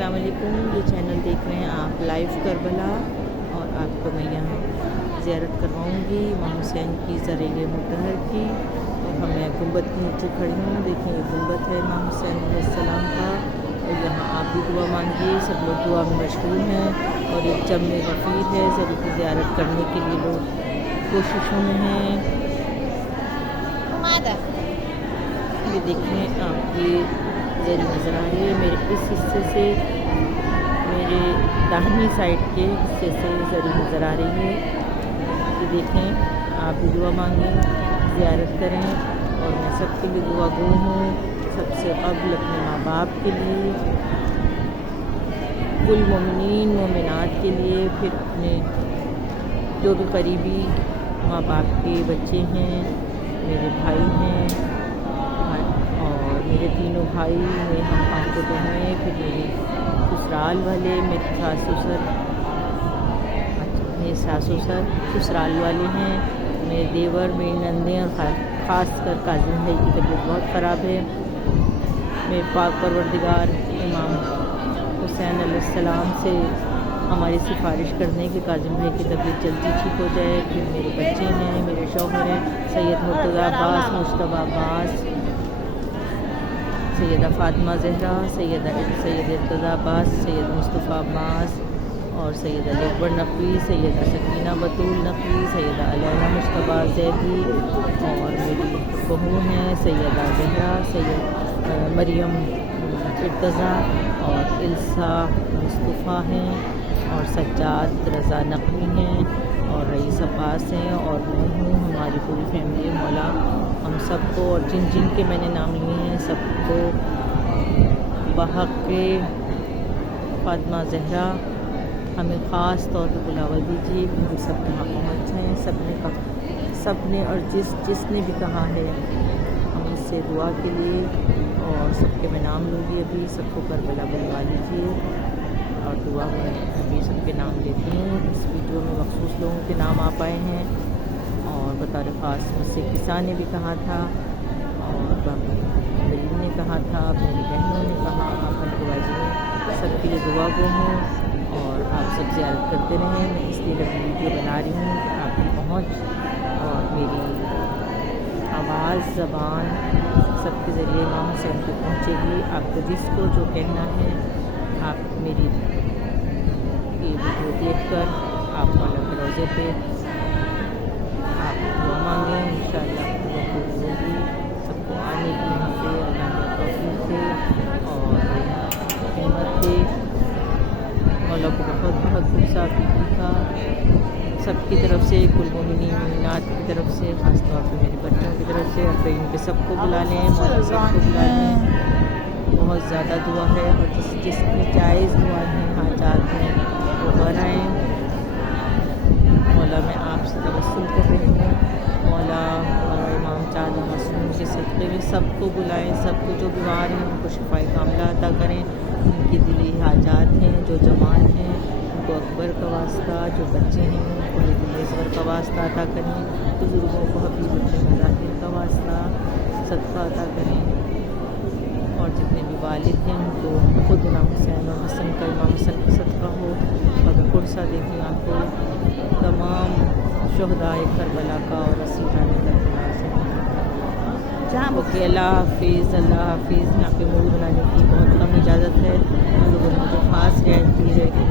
अस्सलाम वालेकुम। ये चैनल देख रहे हैं आप लाइव करबला, और आपको मैं यहाँ ज़ियारत करवाऊँगी इमाम हुसैन की ज़र-ए मुतहर की। और मैं गुंबद के नीचे खड़ी हूँ, देखिए ये गुंबद है इमाम हुसैन अलैहिस्सलाम का। और यहाँ आप भी दुआ मांगिए, सब लोग दुआ में मशगूल हैं। और एक जम्मे गफ़ीर है, ज़रूर की ज़ियारत करने के लिए लोग कोशिशों में हैं। ये देखें आपकी ज़री नज़र आ रही है मेरे इस हिस्से से, मेरे दाहिनी साइड के हिस्से से ज़री नज़र आ रही है। ये देखें, आप भी दुआ मांगें, ज़ियारत करें। और मैं सबके लिए दुआ गो हूँ, सबसे क़ब्ल अपने माँ बाप के लिए, कुल मोमिनीन मोमिनात के लिए, फिर अपने जो भी करीबी माँ बाप के बच्चे हैं, मेरे भाई हैं, और मेरे तीनों भाई में हम पाँचों बहनें, फिर मेरे ससुराल वाले, मेरे सास ससुर ससुराल वाले हैं, मेरे देवर, मेरी नंदें, और ख़ास कर काज़िम भाई की तबीयत बहुत ख़राब है। मेरे पाक परवरदिगार इमाम हुसैन अलैहिस्सलाम से हमारी सिफारिश करने कि काज़िम भाई की तबीयत जल्दी ठीक हो जाए। फिर मेरे बच्चे हैं, मेरे शौहर हैं, सैयद मुर्तज़ा अब्बास, मुश्तबा अब्बास, सैयदा फ़ातिमा ज़हरा, सैयद इर्तज़ा अब्बास, सैयद मुस्तफ़ा अब्बास, और सैयदा अकबर नक़वी, सैयदा सकीना बतूल नक़वी, सैयदा अलैना मुश्तबा ज़ैदी, और मेरी बहू हैं सैयदा ज़हरा, सैयद मरियम इर्तज़ा, और इल्सा मुस्तफ़ा हैं, और सज्जाद रज़ा नक़वी हैं, और रईस अब्बास हैं, और मैं हूँ। हमारी पूरी फैमिली, मौला हम सबको, और जिन जिन के मैंने नाम लिए हैं सबको बहक़ फ़ातिमा ज़हरा हमें ख़ास तौर पर बुलावा दीजिए कि हम सब यहाँ पहुँच जाएँ। सब ने और जिसने भी कहा है हम इससे दुआ के लिए, और सबके मैं नाम लूँगी, अभी सबको करबला बुलवा लीजिए और दुआ में अभी सबके नाम लेती हूँ। इस वीडियो में मख़सूस लोगों के नाम आ पाए हैं, और बतौर ख़ास मुझसे किसा ने भी कहा था, और बाकी ने कहा था, मेरी बहनों ने कहा, आपन बाजी ने, सबके लिए दुआ गो हूँ। और आप सब ज़ियारत करते रहें। मैं इसलिए लगी वीडियो बना रही हूँ कि आपकी पहुँच और मेरी आवाज़ ज़बान सबके ज़रिए इमाम हुसैन तक पहुँचेगी। आपको जिसको जो कहना है, आप मेरी ये वीडियो देखकर आप मौला के रोज़े पे आप दुआ मांगें, इंशाअल्लाह दुआ पूरी होगी। सबको आने की यहाँ पे अल्लाह ने तौफ़ीक़ दे और हिम्मत दे। मौला को बहुत बहुत गुस्सा का सबकी तरफ से, कुल मोमिनीन मोमिनात की तरफ से, ख़ास तौर पर मेरे बच्चों की तरफ से, और इन पे सबको बुला लें, मौला सबको बुला लें। बहुत ज़्यादा दुआ है, और जिसकी जायज़ दुआ है, हाजात हैं, वो बढ़ाएँ। मौला मैं आपसे तवस्सुल कर रही हूँ, मौला इमाम चाचा मासूम के सदक़े में सबको बुलाएँ, सबको जो बीमार हैं उनको शिफ़ाए कामिला अता करें। उनकी दिली हाजात हैं, जो जवान हैं उनको अकबर का वास्ता, जो बच्चे हैं उनको हिज़्वर का वास्ता अता करें, बुज़ुर्गों को हबीब अपने मज़ाहिर का वास्ता सदका अता करें, और जितने भी वालिद हैं उनको खुद इमाम हुसैन और हसन का, इमाम हसन का सदका हो। अगर कुर्सा देखें आपको तमाम शुहदाए करबला का और असीरान करबला से जहाँ ओके। अल्लाह हाफ़िज़, अल्लाह हाफ़िज़। यहाँ पे मूवी बनाने की बहुत कम इजाज़त है, उन लोगों ने मुझे ख़ास रियायत दी है कि